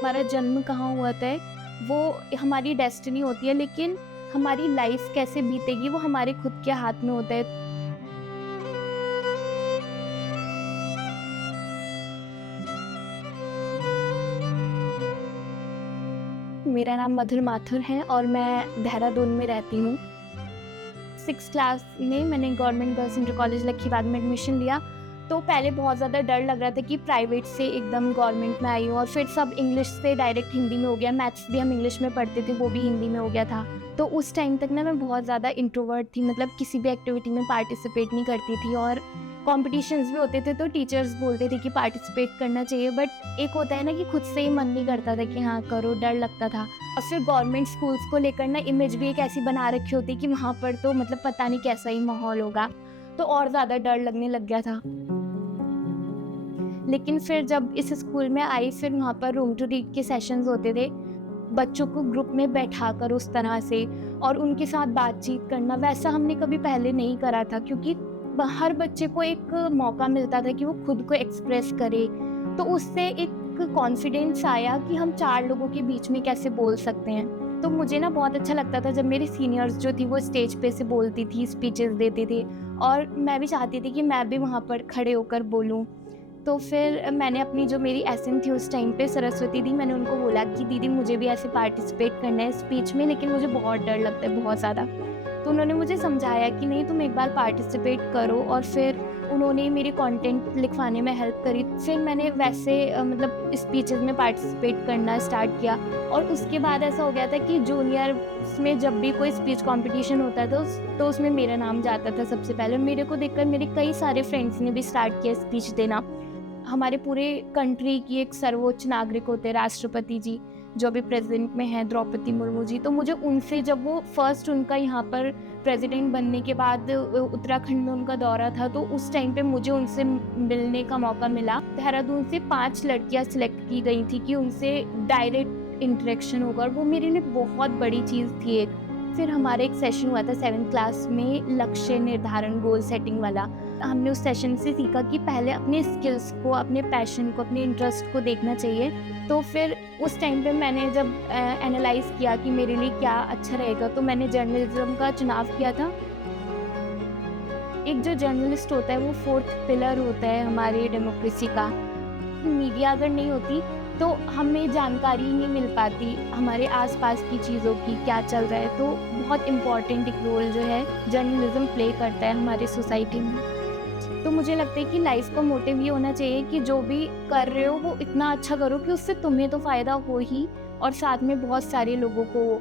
हमारा जन्म कहाँ हुआ था वो हमारी डेस्टिनी होती है, लेकिन हमारी लाइफ कैसे बीतेगी वो हमारे खुद के हाथ में होता है। मेरा नाम मधुर माथुर है और मैं देहरादून में रहती हूँ। 6th क्लास में मैंने government girls inter college Lakhibagh में एडमिशन लिया। तो पहले बहुत ज़्यादा डर लग रहा था कि प्राइवेट से एकदम गवर्नमेंट में आई हूँ, और फिर सब इंग्लिश से डायरेक्ट हिंदी में हो गया। मैथ्स भी हम इंग्लिश में पढ़ते थे, वो भी हिंदी में हो गया था। तो उस टाइम तक ना मैं बहुत ज़्यादा इंट्रोवर्ट थी, मतलब किसी भी एक्टिविटी में पार्टिसिपेट नहीं करती थी, और कॉम्पिटिशन्स भी होते थे तो टीचर्स बोलते थे कि पार्टिसिपेट करना चाहिए, बट एक होता है ना कि खुद से ही मन नहीं करता था कि हाँ करो, डर लगता था। और फिर गवर्नमेंट स्कूल्स को लेकर ना इमेज भी एक ऐसी बना रखी होती कि वहाँ पर तो मतलब पता नहीं कैसा ही माहौल होगा, तो और ज़्यादा डर लगने लग गया था। लेकिन फिर जब इस स्कूल में आई, फिर वहाँ पर रूम टू रीड के सेशंस होते थे, बच्चों को ग्रुप में बैठाकर उस तरह से और उनके साथ बातचीत करना, वैसा हमने कभी पहले नहीं करा था, क्योंकि हर बच्चे को एक मौका मिलता था कि वो खुद को एक्सप्रेस करे। तो उससे एक कॉन्फिडेंस आया कि हम 4 लोगों के बीच में कैसे बोल सकते हैं। तो मुझे ना बहुत अच्छा लगता था जब मेरी सीनियर्स जो थी वो स्टेज पे से बोलती थी, स्पीचेस देती थी, और मैं भी चाहती थी कि मैं भी वहाँ पर खड़े होकर बोलूँ। तो फिर मैंने अपनी जो मेरी एसएम थी उस टाइम पे, सरस्वती दी, मैंने उनको बोला कि दीदी मुझे भी ऐसे पार्टिसिपेट करना है स्पीच में, लेकिन मुझे बहुत डर लगता है, बहुत ज़्यादा। तो उन्होंने मुझे समझाया कि नहीं तुम एक बार पार्टिसिपेट करो, और फिर उन्होंने मेरी कंटेंट लिखवाने में हेल्प करी। फिर मैंने वैसे मतलब स्पीचेस में पार्टिसिपेट करना स्टार्ट किया, और उसके बाद ऐसा हो गया था कि जूनियर्स में जब भी कोई स्पीच कंपटीशन होता था तो उसमें मेरा नाम जाता था सबसे पहले। मेरे को देखकर मेरे कई सारे फ्रेंड्स ने भी स्टार्ट किया स्पीच देना। हमारे पूरे कंट्री की एक सर्वोच्च नागरिक होते हैं राष्ट्रपति जी, जो अभी प्रेसिडेंट में हैं, द्रौपदी मुर्मू जी। तो मुझे उनसे, जब वो फर्स्ट उनका यहाँ पर प्रेसिडेंट बनने के बाद उत्तराखंड में उनका दौरा था, तो उस टाइम पे मुझे उनसे मिलने का मौका मिला। देहरादून से 5 लड़कियाँ सिलेक्ट की गई थी कि उनसे डायरेक्ट इंटरेक्शन होगा, और वो मेरे लिए बहुत बड़ी चीज़ थी एक। फिर हमारा एक सेशन हुआ था 7th क्लास में, लक्ष्य निर्धारण, गोल सेटिंग वाला। हमने उस सेशन से सीखा कि पहले अपने स्किल्स को, अपने पैशन को, अपने इंटरेस्ट को देखना चाहिए। तो फिर उस टाइम पे मैंने जब एनालाइज़ किया कि मेरे लिए क्या अच्छा रहेगा, तो मैंने जर्नलिज्म का चुनाव किया था। एक जो जर्नलिस्ट होता है वो 4th पिलर होता है हमारी डेमोक्रेसी का। मीडिया अगर नहीं होती तो हमें जानकारी ही नहीं मिल पाती हमारे आसपास की चीज़ों की, क्या चल रहा है। तो बहुत इम्पॉर्टेंट एक रोल जो है जर्नलिज्म प्ले करता है हमारे सोसाइटी में। तो मुझे लगता है कि लाइफ का मोटिव ये होना चाहिए कि जो भी कर रहे हो वो इतना अच्छा करो कि उससे तुम्हें तो फ़ायदा हो ही, और साथ में बहुत सारे लोगों को